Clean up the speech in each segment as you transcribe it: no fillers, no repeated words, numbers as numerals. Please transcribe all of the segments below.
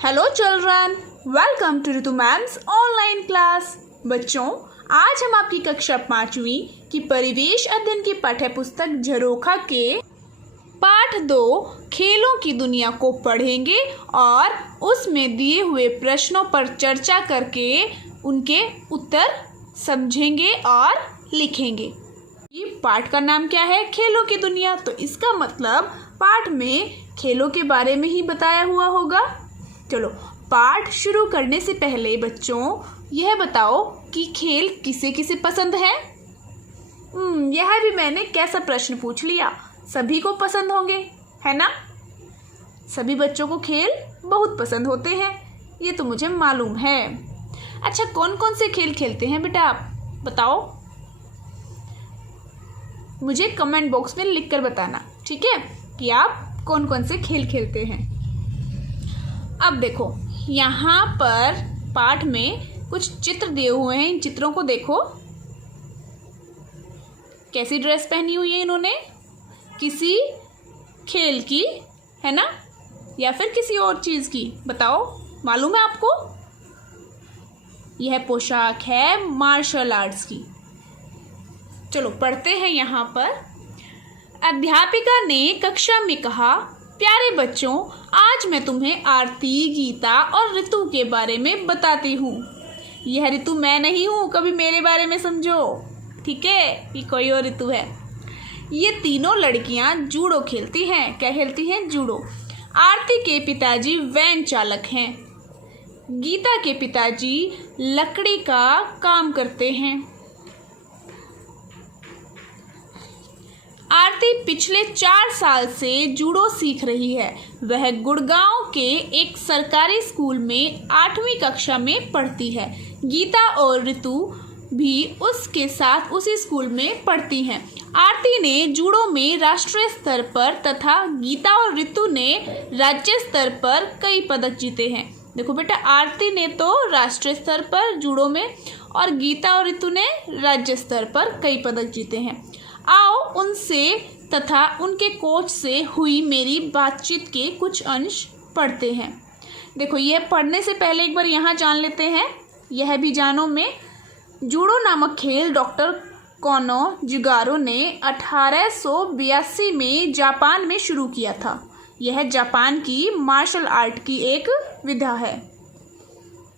Hello children, welcome to Ritu ma'am's online class. बच्चों, आज हम आपकी कक्षा 5वीं की परिवेश अध्ययन की पाठ्य पुस्तक झरोखा के पाठ 2 खेलों की दुनिया को पढ़ेंगे और उसमें दिए हुए प्रश्नों पर चर्चा करके उनके उत्तर समझेंगे और लिखेंगे। ये पाठ का नाम क्या है? खेलों की दुनिया। तो इसका मतलब पाठ में खेलों के बारे में ही बताया हुआ होगा। चलो, पाठ शुरू करने से पहले बच्चों यह बताओ कि खेल किसे किसे पसंद है? यह भी मैंने कैसा प्रश्न पूछ लिया। सभी को पसंद होंगे, है ना? सभी बच्चों को खेल बहुत पसंद होते हैं, ये तो मुझे मालूम है। अच्छा, कौन कौन से खेल खेलते हैं बेटा, आप बताओ। मुझे कमेंट बॉक्स में लिखकर बताना, ठीक है, कि आप कौन कौन से खेल खेलते हैं। अब देखो, यहाँ पर पाठ में कुछ चित्र दिए हुए हैं। इन चित्रों को देखो। कैसी ड्रेस पहनी हुई है इन्होंने? किसी खेल की, है ना, या फिर किसी और चीज की? बताओ, मालूम है आपको? यह पोशाक है मार्शल आर्ट्स की। चलो पढ़ते हैं। यहाँ पर अध्यापिका ने कक्षा में कहा, प्यारे बच्चों, आज मैं तुम्हें आरती, गीता और ऋतु के बारे में बताती हूँ। यह ऋतु मैं नहीं हूँ, कभी मेरे बारे में समझो, ठीक है? ये कोई और ऋतु है। ये तीनों लड़कियाँ जूडो खेलती हैं। क्या खेलती हैं? जूडो। आरती के पिताजी वैन चालक हैं। गीता के पिताजी लकड़ी का काम करते हैं। आरती पिछले 4 साल से जूडो सीख रही है। वह गुड़गांव के एक सरकारी स्कूल में 8वीं कक्षा में पढ़ती है। गीता और ऋतु भी उसके साथ उसी स्कूल में पढ़ती हैं। आरती ने जूडो में राष्ट्रीय स्तर पर तथा गीता और ऋतु ने राज्य स्तर पर कई पदक जीते हैं। देखो बेटा, आरती ने तो राष्ट्रीय स्तर पर जूडो में और गीता और ऋतु ने राज्य स्तर पर कई पदक जीते हैं। आओ उनसे तथा उनके कोच से हुई मेरी बातचीत के कुछ अंश पढ़ते हैं। देखो, यह पढ़ने से पहले एक बार यहाँ जान लेते हैं। यह भी जानो में जूडो नामक खेल डॉक्टर कानुजिगारो ने 1882 में जापान में शुरू किया था। यह जापान की मार्शल आर्ट की एक विधा है,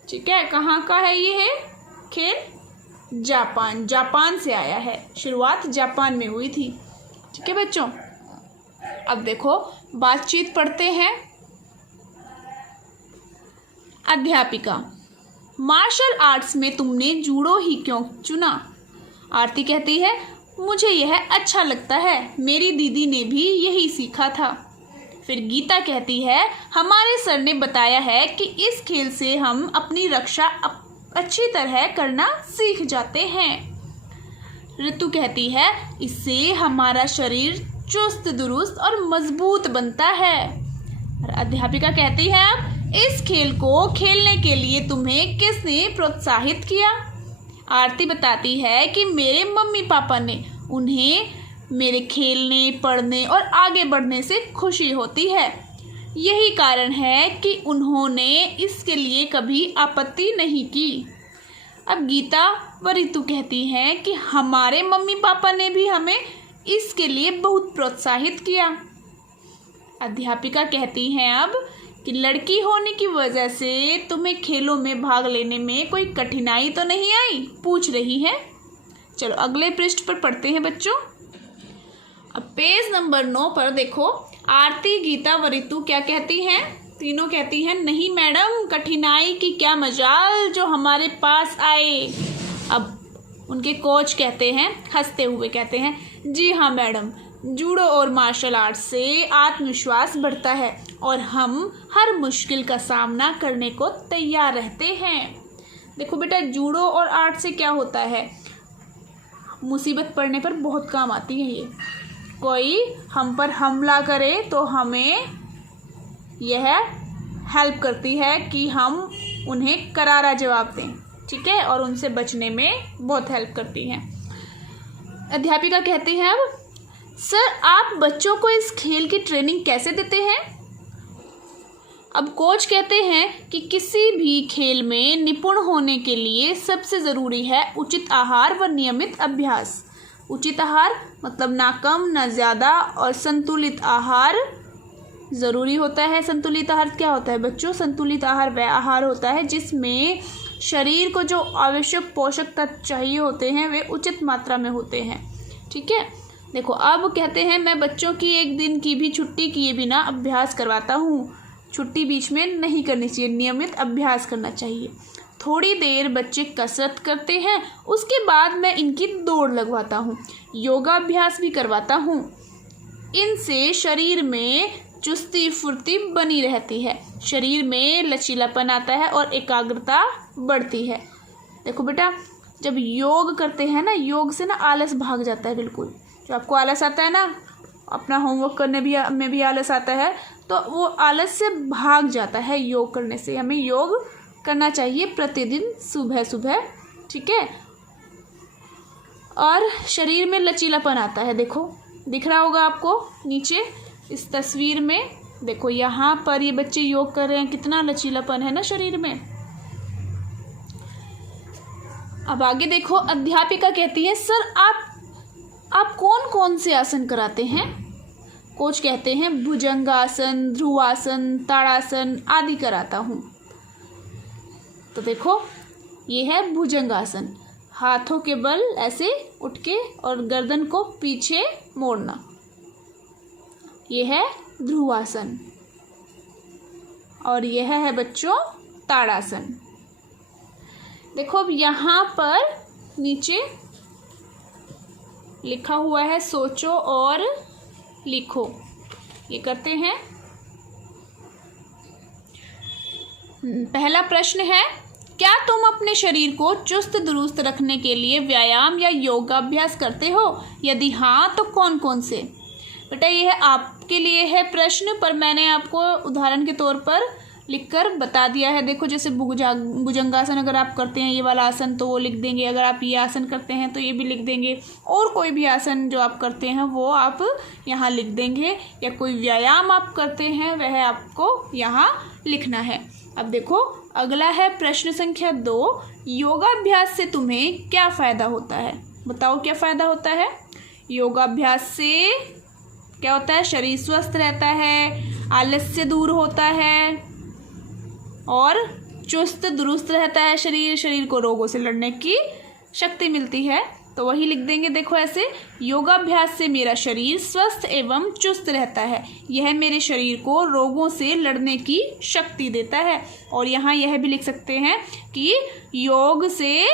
ठीक है। कहाँ का है ये खेल? जापान से आया है। शुरुआत जापान में हुई थी, ठीक है बच्चों। अब देखो, बातचीत पढ़ते हैं। अध्यापिका, मार्शल आर्ट्स में तुमने जूडो ही क्यों चुना? आरती कहती है, मुझे यह अच्छा लगता है, मेरी दीदी ने भी यही सीखा था। फिर गीता कहती है, हमारे सर ने बताया है कि इस खेल से हम अपनी रक्षा अच्छी तरह करना सीख जाते हैं। ऋतु कहती है, इससे हमारा शरीर चुस्त दुरुस्त और मजबूत बनता है। और अध्यापिका कहती है, इस खेल को खेलने के लिए तुम्हें किसने प्रोत्साहित किया? आरती बताती है कि मेरे मम्मी पापा ने। उन्हें मेरे खेलने, पढ़ने और आगे बढ़ने से खुशी होती है। यही कारण है कि उन्होंने इसके लिए कभी आपत्ति नहीं की। अब गीता व ऋतु कहती हैं कि हमारे मम्मी पापा ने भी हमें इसके लिए बहुत प्रोत्साहित किया। अध्यापिका कहती हैं अब कि लड़की होने की वजह से तुम्हें खेलों में भाग लेने में कोई कठिनाई तो नहीं आई? पूछ रही है। चलो अगले पृष्ठ पर पढ़ते हैं बच्चों। अब पेज नंबर 9 पर देखो, आरती, गीता व ऋतु क्या कहती हैं? तीनों कहती हैं, नहीं मैडम, कठिनाई की क्या मजाल जो हमारे पास आए। अब उनके कोच कहते हैं, हंसते हुए कहते हैं, जी हाँ मैडम, जूडो और मार्शल आर्ट से आत्मविश्वास बढ़ता है और हम हर मुश्किल का सामना करने को तैयार रहते हैं। देखो बेटा, जूडो और आर्ट से क्या होता है, मुसीबत पड़ने पर बहुत काम आती है ये। कोई हम पर हमला करे तो हमें यह हेल्प करती है कि हम उन्हें करारा जवाब दें, ठीक है, और उनसे बचने में बहुत हेल्प करती है। अध्यापिका कहती है, अब सर आप बच्चों को इस खेल की ट्रेनिंग कैसे देते हैं? अब कोच कहते हैं कि किसी भी खेल में निपुण होने के लिए सबसे ज़रूरी है उचित आहार व नियमित अभ्यास। उचित आहार मतलब ना कम ना ज़्यादा, और संतुलित आहार ज़रूरी होता है। संतुलित आहार क्या होता है बच्चों? संतुलित आहार वह आहार होता है जिसमें शरीर को जो आवश्यक पोषक तत्व चाहिए होते हैं वे उचित मात्रा में होते हैं। ठीक है, देखो अब कहते हैं मैं बच्चों की एक दिन की भी छुट्टी किए बिना अभ्यास करवाता हूँ। छुट्टी बीच में नहीं करनी चाहिए, नियमित अभ्यास करना चाहिए। थोड़ी देर बच्चे कसरत करते हैं, उसके बाद मैं इनकी दौड़ लगवाता हूँ, योगाभ्यास भी करवाता हूँ। इनसे शरीर में चुस्ती फुर्ती बनी रहती है, शरीर में लचीलापन आता है और एकाग्रता बढ़ती है। देखो बेटा, जब योग करते हैं ना, योग से ना आलस भाग जाता है। बिल्कुल जो आपको आलस आता है ना, अपना होमवर्क करने में भी आलस आता है, तो वो आलस से भाग जाता है योग करने से। हमें योग करना चाहिए प्रतिदिन सुबह सुबह। ठीक है, और शरीर में लचीलापन आता है। देखो दिख रहा होगा आपको नीचे इस तस्वीर में, देखो यहाँ पर ये बच्चे योग कर रहे हैं, कितना लचीलापन है ना शरीर में। अब आगे देखो, अध्यापिका कहती है सर आप कौन कौन से आसन कराते हैं? कोच कहते हैं भुजंगासन, ध्रुवासन, ताड़ासन आदि कराता हूँ। तो देखो ये है भुजंगासन, हाथों के बल ऐसे उठ के और गर्दन को पीछे मोड़ना। ये है ध्रुवासन, और यह है बच्चों ताड़ासन। देखो अब यहाँ पर नीचे लिखा हुआ है सोचो और लिखो, ये करते हैं। पहला प्रश्न है, क्या तुम अपने शरीर को चुस्त दुरुस्त रखने के लिए व्यायाम या योगाभ्यास करते हो? यदि हाँ तो कौन कौन से? बेटा यह आपके लिए है प्रश्न, पर मैंने आपको उदाहरण के तौर पर लिखकर बता दिया है। देखो जैसे भुजंगासन अगर आप करते हैं ये वाला आसन तो वो लिख देंगे, अगर आप ये आसन करते हैं तो ये भी लिख देंगे, और कोई भी आसन जो आप करते हैं वो आप यहाँ लिख देंगे, या कोई व्यायाम आप करते हैं वह आपको यहाँ लिखना है। अब देखो अगला है प्रश्न संख्या 2, योगाभ्यास से तुम्हें क्या फ़ायदा होता है? बताओ क्या फ़ायदा होता है? योगाभ्यास से क्या होता है? शरीर स्वस्थ रहता है, आलस्य दूर होता है और चुस्त दुरुस्त रहता है शरीर को रोगों से लड़ने की शक्ति मिलती है। तो वही लिख देंगे, देखो ऐसे, योगाभ्यास से मेरा शरीर स्वस्थ एवं चुस्त रहता है, यह मेरे शरीर को रोगों से लड़ने की शक्ति देता है। और यहाँ यह भी लिख सकते हैं कि योग से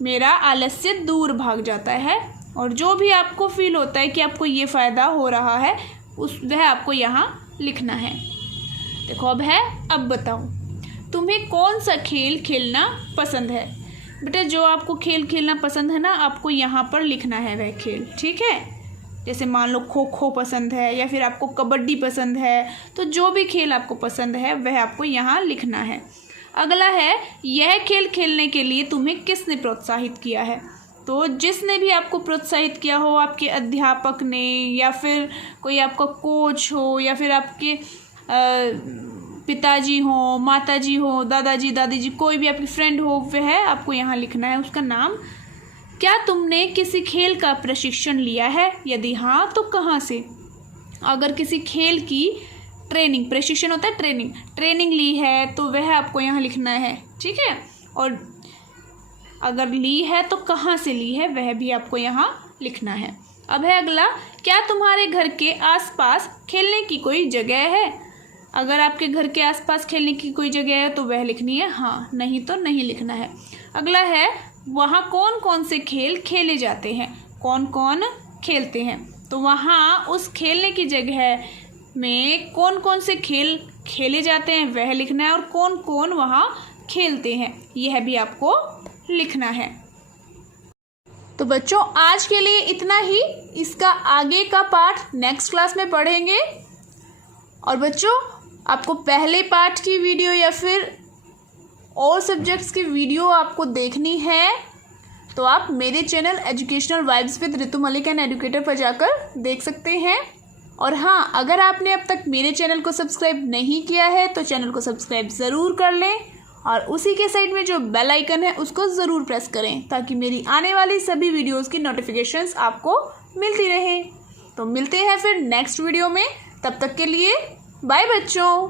मेरा आलस्य दूर भाग जाता है, और जो भी आपको फील होता है कि आपको ये फ़ायदा हो रहा है वह आपको यहाँ लिखना है। देखो अब बताओ तुम्हें कौन सा खेल खेलना पसंद है? बेटा जो आपको खेल खेलना पसंद है ना, आपको यहाँ पर लिखना है वह खेल। ठीक है, जैसे मान लो खो खो पसंद है या फिर आपको कबड्डी पसंद है, तो जो भी खेल आपको पसंद है वह आपको यहाँ लिखना है। अगला है, यह खेल खेलने के लिए तुम्हें किसने प्रोत्साहित किया है? तो जिसने भी आपको प्रोत्साहित किया हो, आपके अध्यापक ने, या फिर कोई आपका कोच हो, या फिर आपके पिताजी हो, माताजी हो, दादाजी दादी जी, कोई भी आपकी फ्रेंड हो, वह आपको यहाँ लिखना है उसका नाम। क्या तुमने किसी खेल का प्रशिक्षण लिया है? यदि हाँ तो कहाँ से? अगर किसी खेल की ट्रेनिंग, प्रशिक्षण होता है ट्रेनिंग ली है तो वह आपको यहाँ लिखना है। ठीक है, और अगर ली है तो कहाँ से ली है वह भी आपको यहाँ लिखना है। अब है अगला, क्या तुम्हारे घर के आसपास खेलने की कोई जगह है? अगर आपके घर के आसपास खेलने की कोई जगह है तो वह लिखनी है हाँ, नहीं तो नहीं लिखना है। अगला है, वहाँ कौन कौन से खेल खेले जाते हैं? कौन कौन खेलते हैं? तो वहाँ उस खेलने की जगह में कौन कौन से खेल खेले जाते हैं वह लिखना है, और कौन कौन वहाँ खेलते हैं यह भी आपको लिखना है। तो बच्चों आज के लिए इतना ही, इसका आगे का पाठ नेक्स्ट क्लास में पढ़ेंगे। और बच्चों आपको पहले पाठ की वीडियो या फिर और सब्जेक्ट्स की वीडियो आपको देखनी है तो आप मेरे channel educational vibes with Ritu Malik and educator पर जाकर देख सकते हैं। और हाँ, अगर आपने अब तक मेरे चैनल को सब्सक्राइब नहीं किया है तो चैनल को सब्सक्राइब ज़रूर कर लें और उसी के साइड में जो बेल आइकन है उसको ज़रूर प्रेस करें ताकि मेरी आने वाली सभी वीडियोस की नोटिफिकेशंस आपको मिलती रहे। तो मिलते हैं फिर नेक्स्ट वीडियो में, तब तक के लिए बाय बच्चों।